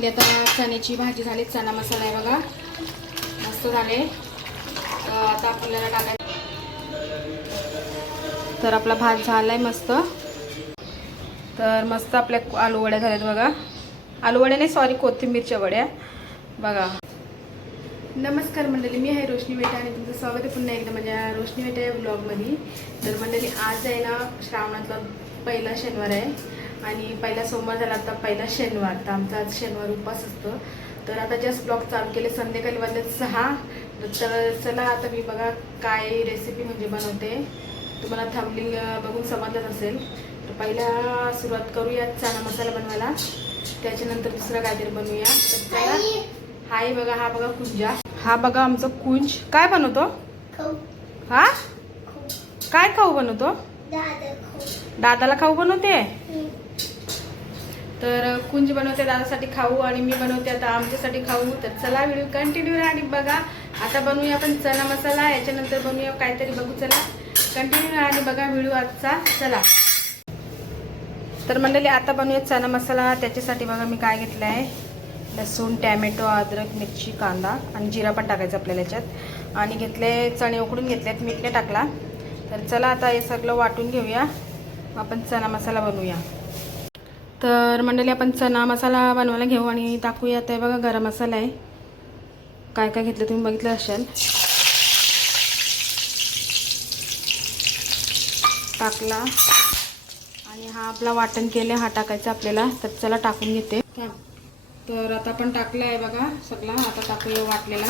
आपली आता चण्याची भाजी झाली चणा मसाला आहे बघा. मस्त झाले. आता आपल्याला टाकायचं. तर आपला भात झालाय मस्त. तर मस्त आपल्या आलू वड्या झाल्यात बघा. आलू वड्या नाही सॉरी कोथिंबीरच्या वड्या. बघा. नमस्कार मंडळी मी आहे रोशनी वेटा आणि तुमचं स्वागत आहे पुन्हा एकदा माझ्या रोशनी वेटा या ब्लॉगमध्ये तर मंडळी आज आहे ना श्रावणातला पहिला शनिवार आहे. आणि पहिला सोमवार झाला आता पहिला शनिवार. तर आमचा आज शनिवार उपवास असतो. तर आता जस्ट ब्लॉग चालू केले. संध्याकाळी वाजले सहा. तर चला आता मी बघा काय रेसिपी म्हणजे बनवते. तुम्हाला थांबलिंग बघून समजलंच असेल. तर पहिला सुरुवात करूया चणा मसाला बनवायला. त्याच्यानंतर दुसरं काहीतरी बनवूया. तर चला. हाय बघा हा बघा कुंजा. हा बघा आमचा कुंज. काय बनवतो? हा? काय खाऊ बनवतो? दादाला खाऊ. बनवते? तर कुंज बनवते दादासाठी खाऊ आणि मी बनवते आता आमच्यासाठी खाऊ. तर चला व्हिडिओ कंटिन्यू राहा आणि बघा. आता बनवूया आपण चना मसाला. याच्यानंतर बनवूया काहीतरी. बघू चला. कंटिन्यू राहा आणि बघा व्हिडिओ आजचा. चला. तर मंडळी आता बनवूया चना मसाला. त्याच्यासाठी बघा मी काय घेतलं आहे लसूण टॅमॅटो अद्रक मिरची कांदा आणि जिरा पण टाकायचं आपल्याला याच्यात. आणि घेतले चणे उकडून घेतलेत. मीठ नाही टाकला. तर चला आता हे सगळं वाटून घेऊया. आपण चना मसाला बनवूया. तर मंडळी आपण चना मसाला बनवायला घेऊ आणि टाकूया. ते बघा गरम मसाला आहे. काय काय घेतलं तुम्ही बघितलं असेल. टाकला. आणि हा आपला वाटण केले हा टाकायचा आपल्याला. तर चला टाकून घेते. तर आता आपण टाकलं आहे बघा सगळा. आता टाकूया वाटलेला.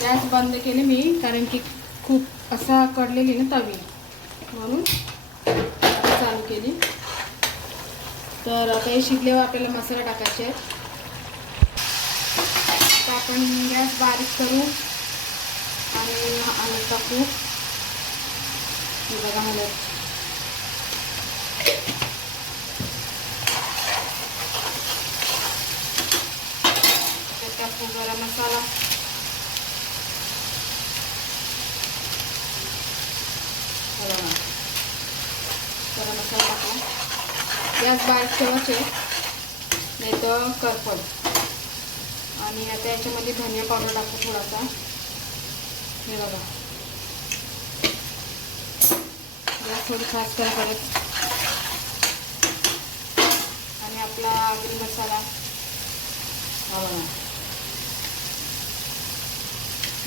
गॅस बंद केले मी कारण की खूप असा कडलेली ना तवी. म्हणून चालू केली. तर आता हे शिजल्यावर आपल्याला मसाला टाकायचे आहेत. आता आपण गॅस बारीक करू आणि हलद टाकू. बघा हलद त्यात टाकू गरम मसाला हे गरम मसाला टाकला गॅस बारीक ठेवायचे नाही तर करपड आणि आता याच्यामध्ये धनिया पावडर टाकतो थोडासा हे बघा गॅस थोडी खास करा परत आणि आपला आगरी मसाला हा बघा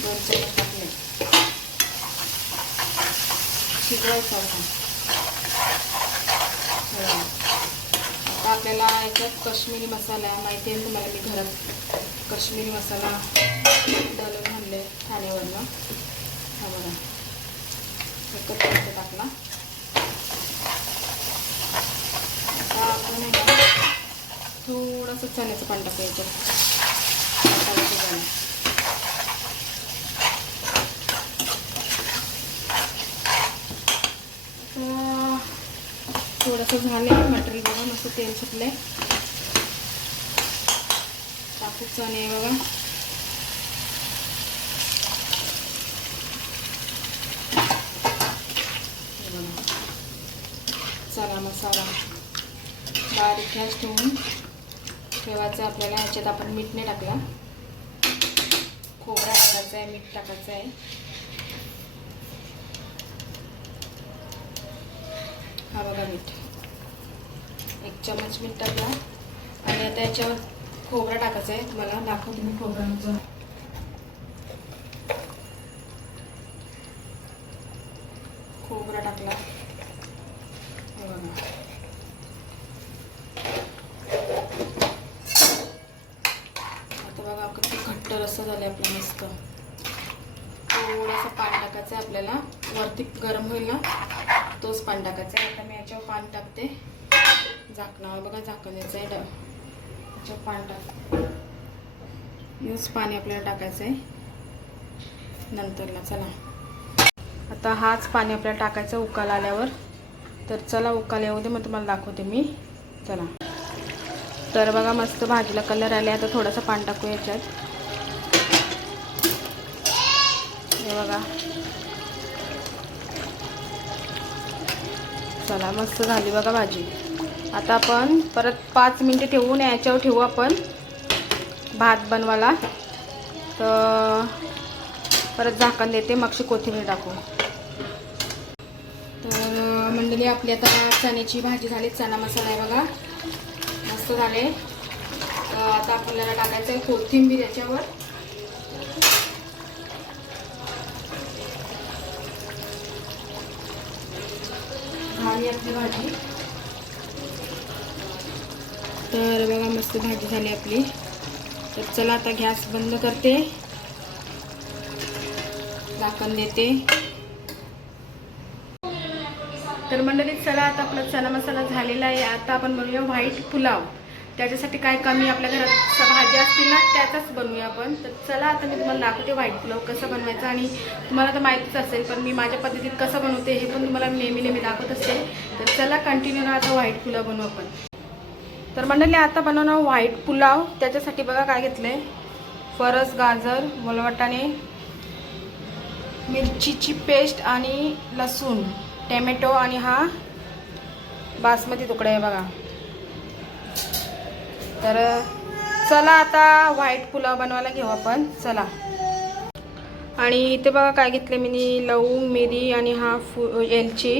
दोन चमच टाकले होता आता आपल्याला याच्यात काश्मीरी मसाला माहिती आहे तुम्हाला मी घरात काश्मीरी मसाला डालून आणले ठाण्यावरनं. हा बघा. एकच चमचा टाकला. आता आपण थोडंसं चण्याचं पाणी टाकू याच्यात मसाला शिजायला. आता असं झालं मटेरियल बघा मस्त तेल सुटलंय. टाकू चणे बघा बघा. चला मसाला बारीक गॅस ठेवून ठेवायचं आपल्याला ह्याच्यात आपण मीठ नाही टाकला. खोबरा टाकायचा आहे मीठ टाकायचं आहे. हा बघा मीठ. एक चमच मीठ टाकला. आणि आता याच्यावर खोबरा टाकायचा आहे. मला दाखवते मी खोबऱ्याचं खोबरा टाकला. आता बघा किती घट्ट रस्सा झाले आपलं मस्त. थोडंसं पाणी टाकायचं आहे आपल्याला. वरती गरम होईल ना तोच पाणी टाकायचा आहे. आता मी याच्यावर पाणी टाकते. झाकणावर बघा झाकण द्यायचं आहे याच्यावर पाणी टाक यूज पाणी आपल्याला टाकायचं आहे नंतरला चला. आता हाच पाणी आपल्याला टाकायचं उकाल आल्यावर. तर चला उकाल येऊ दे मग तुम्हाला दाखवते मी. चला. तर बघा मस्त भाजीला कलर आले. आता थोडंसं पाणी टाकू याच्यात. हे बघा. चला मस्त झाली बघा भाजी. आता आपण परत पाच मिनटं ठेवून याच्यावर ठेवू आपण. भात बनवायला. तर परत झाकण देते मगशी कोथिंबीर टाकू तर मंडळी आपली आता चण्याची भाजी झाली चणा मसाला आहे बघा. मस्त झाले. तर आता आपल्याला टाकायचं आहे कोथिंबीर याच्यावर. झाली आपली भाजी. तर बघा मस्त भाजी झाली आपली. तर चला आता गॅस बंद करते. झाकण देते. तर मंडळीत चला आता आपला चना मसाला झालेला आहे. आता आपण बनवूया व्हाईट पुलाव. त्याच्यासाठी काय कमी आपल्या घरात भाजी भाज्या असतील ना त्याचाच बनवूया आपण. तर चला आता मी तुम्हाला दाखवते व्हाईट पुलाव कसं बनवायचं. आणि तुम्हाला तर माहितीच असेल पण मी माझ्या पद्धतीत कसं बनवते हे पण तुम्हाला नेहमी नेहमी दाखवत असते. तर चला कंटिन्यू आता व्हाईट पुलाव बनवू आपण. तर मंडळी आता बनवणार व्हाईट पुलाव. त्याच्यासाठी बघा काय घेतलं आहे फरस गाजर वलवटाने मिरचीची पेस्ट आणि लसूण टॅमॅटो आणि हा बासमती तुकडा आहे बघा. तर चला आता व्हाईट पुलाव बनवायला घेऊ आपण. चला. आणि इथे बघा काय घेतले मी लवंग मिरी आणि हा फु एलची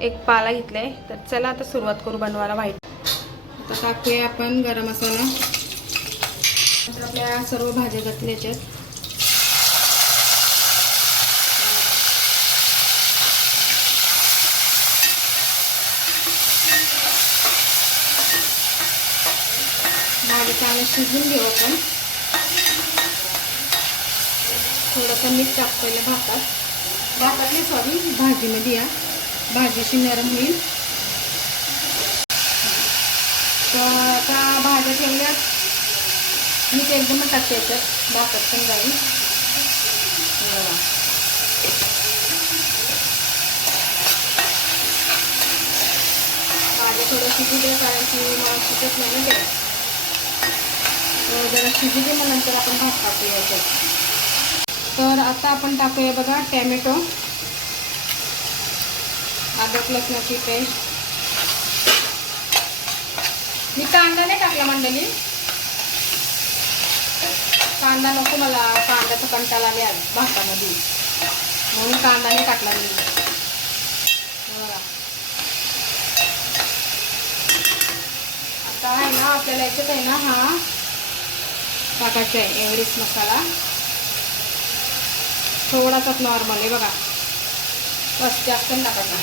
एक पाला घेतला आहे तर चला आता सुरुवात करू बनवायला व्हाईट. टाकूया आपण गरम मसाला. नंतर आपल्या सर्व भाज्या घातल्या याच्यात. भाजी चांगलं शिजून घेऊ आपण. थोडंसं मीठ टाकतो पहिलं भातात. भातात नाही सॉरी भाजीमध्ये या. भाजीशी नरम होईल तर आता भाज्या ठेवल्यात मीठ एकदमच टाकते याच्यात. भातात पण जाईल. भाज्या थोडं शिजू दे कारण की मला शिजत नाही ना ते. तर जरा शिजू दे मग नंतर आपण भात टाकूया याच्यात. तर आता आपण टाकूया बघा टॅमॅटो. अदरक लसणाची पेस्ट. मी कांदा नाही टाकला मंडळी. कांदा नको मला कांद्याचा कंटाळा आले आज भातामध्ये. म्हणून कांदा नाही टाकला मी. बघा आता आहे ना आपल्याला याच्यात आहे ना हा टाकायचा आहे एव्हरेस्ट मसाला. थोडासाच नॉर्मल आहे बघा. बस जास्त नाही टाकायचा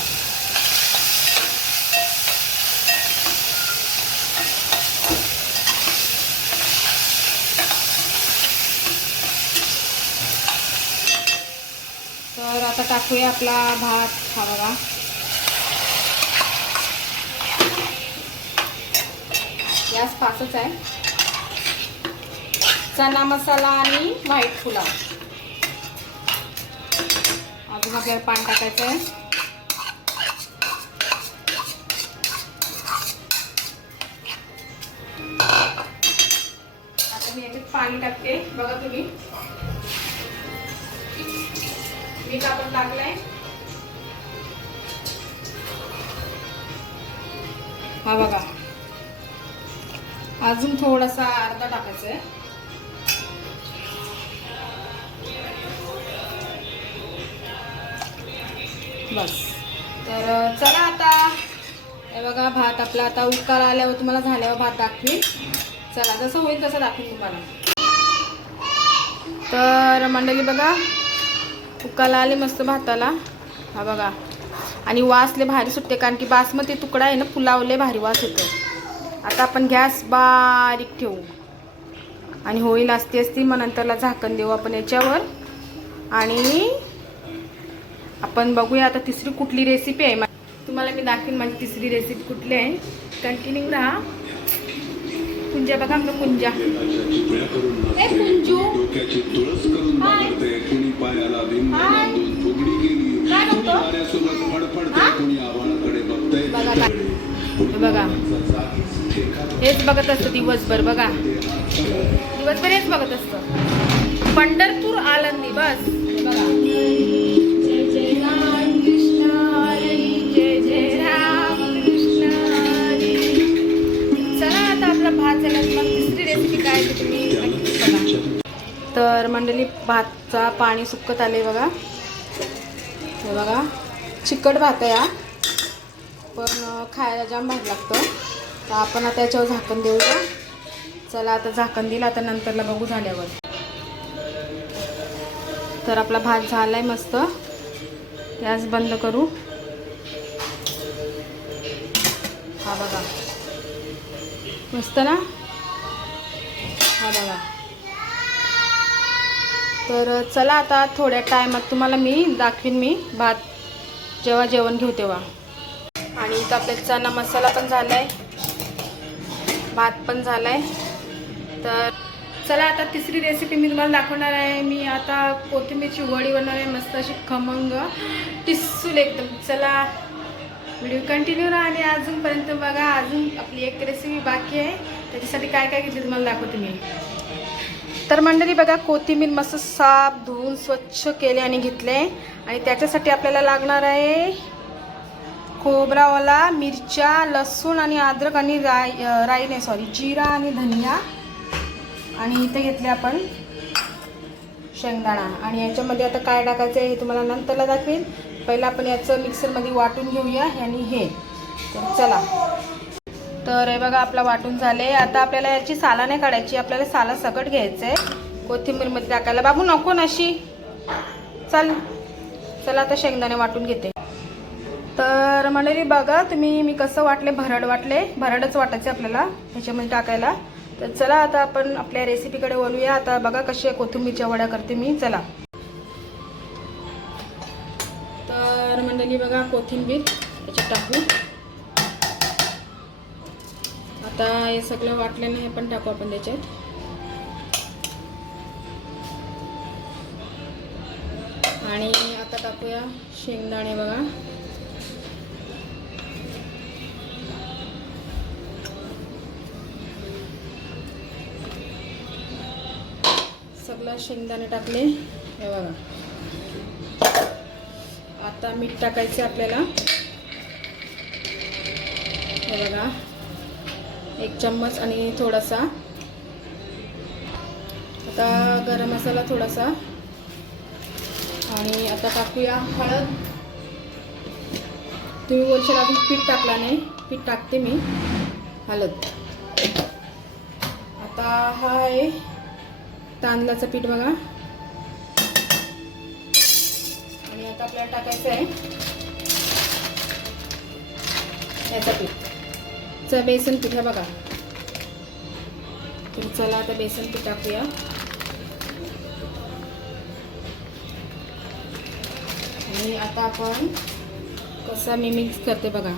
तर आता टाकूया आपला भात. हा बघा. गॅस पाचच आहे. चना मसाला आणि व्हाईट पुलाव अजून आपल्याला पाणी टाकायचं आहे. आता मी याच्यात पाणी टाकते. बघा तुम्ही. मीठ आपण टाकलंय हा बघा. अजून थोडासा अर्धा टाकायचा आहे. बस. तर चला आता. हे बघा भात आपला आता उकार आल्यावर तुम्हाला झाल्यावर भात दाखवीन. चला जसं होईल तसं दाखवीन तुम्हाला. तर मंडळी बघा. उकाला आले मस्त भाताला. हा बघा. आणि वासले भारी सुटते कारण की बासमती तुकडा आहे ना पुलावले भारी वास होतो आता आपण गॅस बारीक ठेवू. आणि होईल असती असती मग नंतरला झाकण देऊ आपण याच्यावर. आणि आपण बघूया आता तिसरी कुठली रेसिपी आहे. तुम्हाला मी दाखवीन माझी तिसरी रेसिपी कुठली आहे. कंटिन्यू राहा. कुंजा बघा आपलं कुंजा. बघा. हेच बघत असतं दिवसभर बघा. दिवसभर हेच बघत असतं. पंढरपूर आळंदी बस. हे बघा. आपला भात झाला मग तिसरी रेसिपी काय ते तुम्ही नक्कीच बघा. तर मंडळी भातचा पाणी सुकत आले बघा. हे बघा चिकट भात आहे हा. पण खायला जाम भात लागतं. तर आपण आता याच्यावर झाकण देऊया. चला आता झाकण दिलं आता नंतरला बघू झाल्यावर. तर आपला भात झालाय मस्त. गॅस बंद करू. हा बघा. मस्त ना? बघा तर चला आता थोड्या टायमात तुम्हाला मी दाखवीन मी भात. जेव्हा जेवण घेऊ तेव्हा. आणि इथं आपल्या चना मसाला पण झाला आहे भात पण झाला आहे तर चला आता तिसरी रेसिपी मी तुम्हाला दाखवणार आहे. मी आता कोथिंबीरची वडी बनवणार आहे मस्त अशी खमंग. टिस्सूल एकदम. चला व्हिडिओ कंटिन्यू राहा आणि अजूनपर्यंत बघा. अजून आपली एक रेसिपी बाकी आहे. त्याच्यासाठी काय काय घेतली तुम्हाला दाखवते मी. तर मंडळी बघा कोथिंबीर मस्त साफ धुवून स्वच्छ केले आणि घेतले. आणि त्याच्यासाठी आपल्याला लागणार आहे खोबरावाला मिरच्या लसूण आणि अद्रक आणि राय राई नाही सॉरी जिरा आणि धनिया. आणि इथे घेतले आपण शेंगदाणा. आणि याच्यामध्ये आता काय टाकायचं आहे हे तुम्हाला नंतरला दाखवेन. पहिलं आपण याचं मिक्सरमध्ये वाटून घेऊया आणि हे. तर चला. तर हे बघा आपला वाटून झाले. आता आपल्याला याची साला नाही काढायची. आपल्याला साला सकट घ्यायचं. आहे कोथिंबीरमध्ये टाकायला. बाबू नको नशी चल. चला आता शेंगदाणे वाटून घेते. तर मंडळी बघा तुम्ही मी कसं वाटले? भरड वाटले. भरडच वाटायचे आपल्याला. ह्याच्यामध्ये टाकायला. तर चला आता आपण आपल्या रेसिपीकडे बोलूया आता बघा कशी कोथिंबीरच्या वड्या करते मी. चला. तर मंडळी बघा कोथिंबीर. याच्यात टाकू. आता हे सगळं वाटल्याने हे पण टाकू आपण त्याच्यात. आणि आता टाकूया शेंगदाणे बघा. सगळं शेंगदाणे टाकले हे बघा. आता मीठ टाकायचं आपल्याला. हे बघा. एक चम्मच आणि थोडासा. आता गरम मसाला थोडासा. आणि आता टाकूया हळद. तुम्ही बोलशाल आधी पीठ टाकला नाही. पीठ टाकते मी. हळद. आता हा आहे तांदळाचं पीठ बघा. आणि आता आपल्याला टाकायचं आहे. याचं पीठ. च बेसन पीठ बघा. तर चला आता बेसन पीठ टाकूया. आणि आता आपण कसा मी मिक्स करते बघा.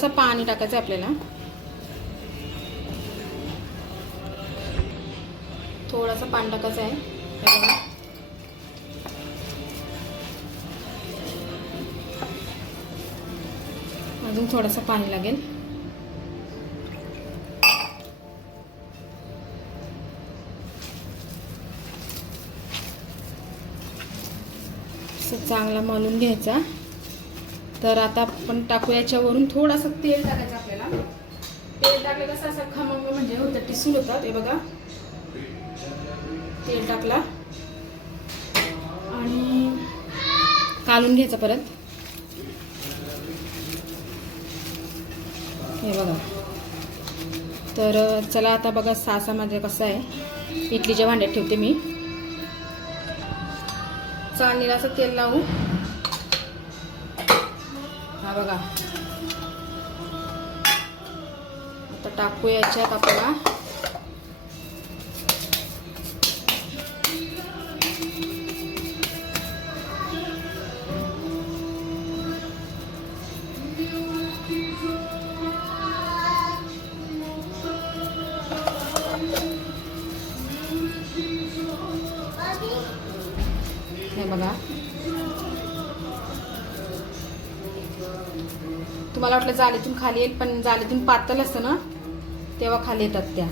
थोडंसं पाणी टाकायचं आहे आपल्याला. थोडंसं पाणी टाकायचं आहे. अजून थोडंसं पाणी लागेल. असं चांगला मलून घ्यायचा. तर आता आपण टाकू याच्यावरून थोडंसं तेल टाकायचं आपल्याला. तेल टाकलं कसं असं खमंग म्हणजे होतं टिसून होतात हे बघा. तेल टाकला. आणि कालून घ्यायचं परत. हे बघा. तर चला आता बघा सासा माझ्या कसं आहे. इडलीच्या भांड्यात ठेवते मी. चांदीला असं तेल लावू बघा. आता टाकू याच्यात आपल्याला हे बघा. तुम्हाला वाटलं जालीतून खाली येईल पण जालीतून पातळ असतं ना तेव्हा खाली येतात त्या.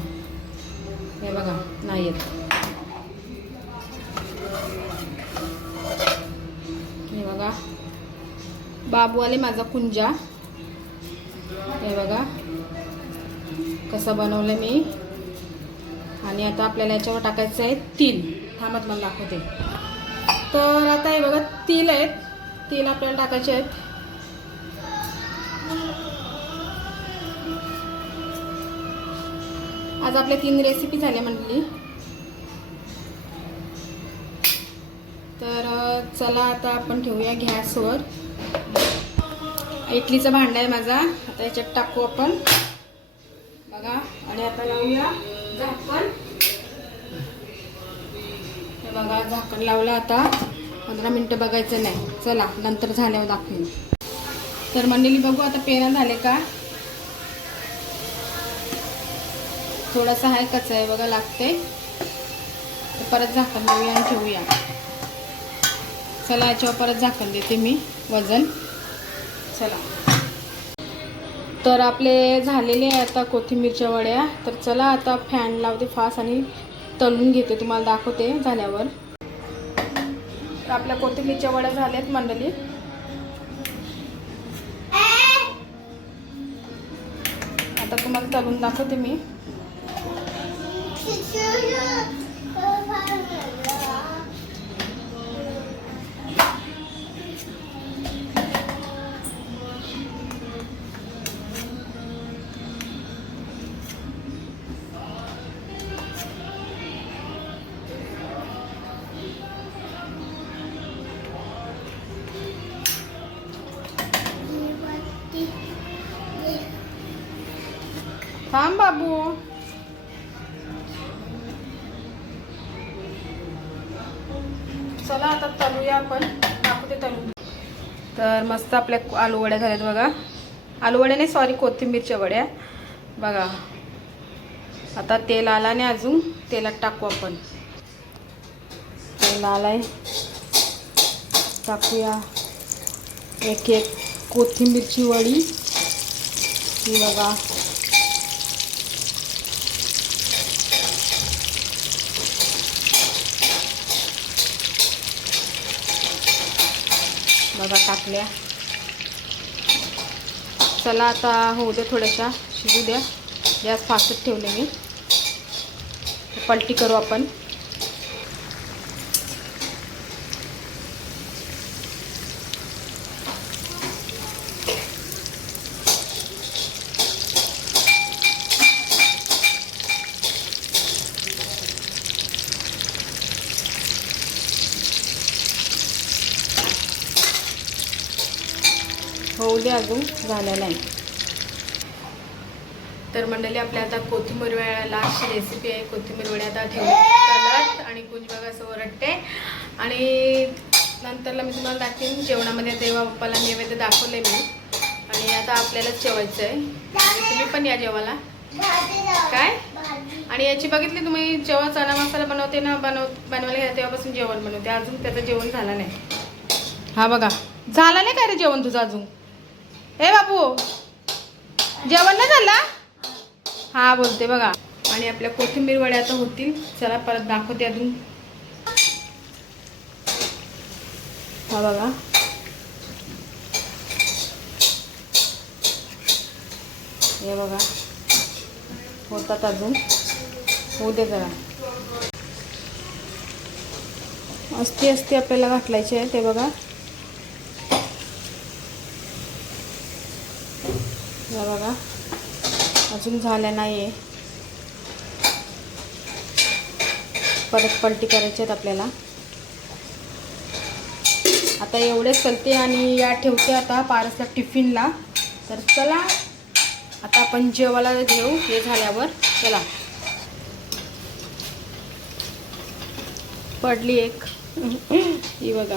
हे बघा नाही येत. हे बघा. बाबूवाले माझा कुंजा. हे बघा. कसं बनवलं मी. आणि आता आपल्याला याच्यावर टाकायचं आहे तिल हा मत मला दाखवते. तर आता हे बघा तिल आहेत. तीन आपल्याला टाकायचे आहेत. आज आपल्या तीन रेसिपी झाल्या म्हणली. तर चला आता आपण ठेवूया गॅसवर इडलीचा भांडा आहे माझा. आता याच्यात टाकू आपण. बघा आणि आता लावूया झाकण. हे बघा झाकण लावलं आता. पंधरा मिनटं बघायचं नाही. चला नंतर झाल्यावर दाखवेन. तर मंडळी बघू आता पेना झाले का? थोडासा आहे कचा आहे बघा लागते. परत झाकण देऊया आणि ठेवूया. चला याच्यावर परत झाकण देते मी वजन. चला. तर आपले झालेले आहे आता कोथिंबीरच्या वड्या. तर चला आता फॅन लावते फास्ट आणि तळून घेते तुम्हाला दाखवते झाल्यावर. तर आपल्या कोथिंबीरच्या वड्या झाल्यात मंडळी. आता तुम्हाला तळून दाखवते मी. थांब बाबू तर मस्त आपल्या आलू वड्या झाल्यात बघा. आलू वड्या नाही सॉरी कोथिंबीरच्या वड्या. बघा. आता तेल आला नाही अजून तेलात टाकू आपण. तेल आलाय. टाकूया. एक एक कोथिंबीरची वडी. ही बघा. बघा टाकल्या. चला आता होऊ द्या थोड्याशा शिजू द्या. गॅस फास्टच ठेवले मी. पलटी करू आपण. होऊ दे अजून झालेला आहे तर मंडळी आपल्या आता कोथिंबीर वेळाला अशी रेसिपी आहे. कोथिंबीर वेळ आता ठेवली. तलात आणि कुंज असं ओरडते. आणि नंतरला मी तुम्हाला दाखवीन जेवणामध्ये देवा बाप्पाला नैवेद्य दाखवले मी. आणि आता आपल्यालाच जेवायचं आहे. तुम्ही पण या जेवाला काय? आणि याची बघितली तुम्ही जेव्हा चणा मसाला बनवते ना बनव बनवायला घ्या तेव्हापासून जेवण बनवते. अजून त्याचं जेवण झालं नाही. हा बघा. झालं नाही काय रे जेवण तुझं अजून? ए बाबू जेवण नाही झालं? हा बोलते बघा. आणि आपल्या कोथिंबीर वड्या आता होतील. चला परत दाखवते अजून. हा बघा. हे बघा. होतात अजून. होऊ दे जरा. असती असती आपल्याला घाटलायचे आहे ते बघा हे बघा अजून झाल्या नाही आहे परत पलटी करायची आहेत आपल्याला. आता एवढेच चलते आणि या ठेवते आता पारसला टिफिनला. तर चला आता आपण जेवायला घेऊ हे झाल्यावर. चला. पडली एक. ही बघा.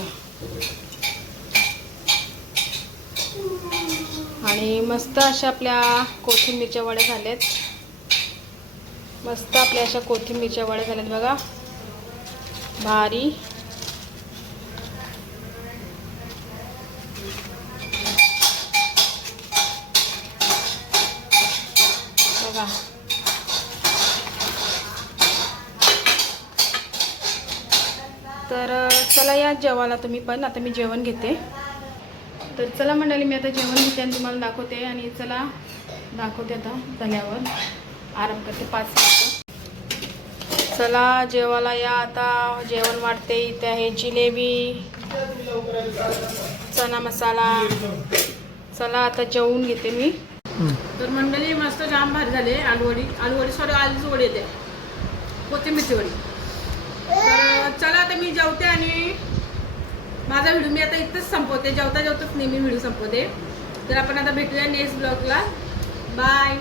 आणि मस्त अशा आपल्या कोथिंबीरच्या वड्या झाल्यात मस्त आपल्या अशा कोथिंबीरच्या वड्या झाल्यात बघा. भारी. बघा. तर चला या जेवायला तुम्ही पण. आता मी जेवण घेते. तर चला मंडळी मी आता जेवण घेते आणि तुम्हाला दाखवते आणि चला दाखवते आता झाल्यावर. आराम करते पाच मिनिटं. चला जेवायला या आता. जेवण वाटते इथे आहे जिलेबी चना मसाला. चला आता जेवून घेते मी. तर मंडळी मस्त जाम भारी झाले. आलूवडी. आलूवडी सॉरी आलूची वडी येते. कोथिंबीरची वडी. तर चला आता मी जेवते आणि माझा व्हिडिओ मी आता इथंच संपवते. जेवता जेवताच नेहमी व्हिडिओ संपवते. तर आपण आता भेटूया नेक्स्ट ब्लॉगला बाय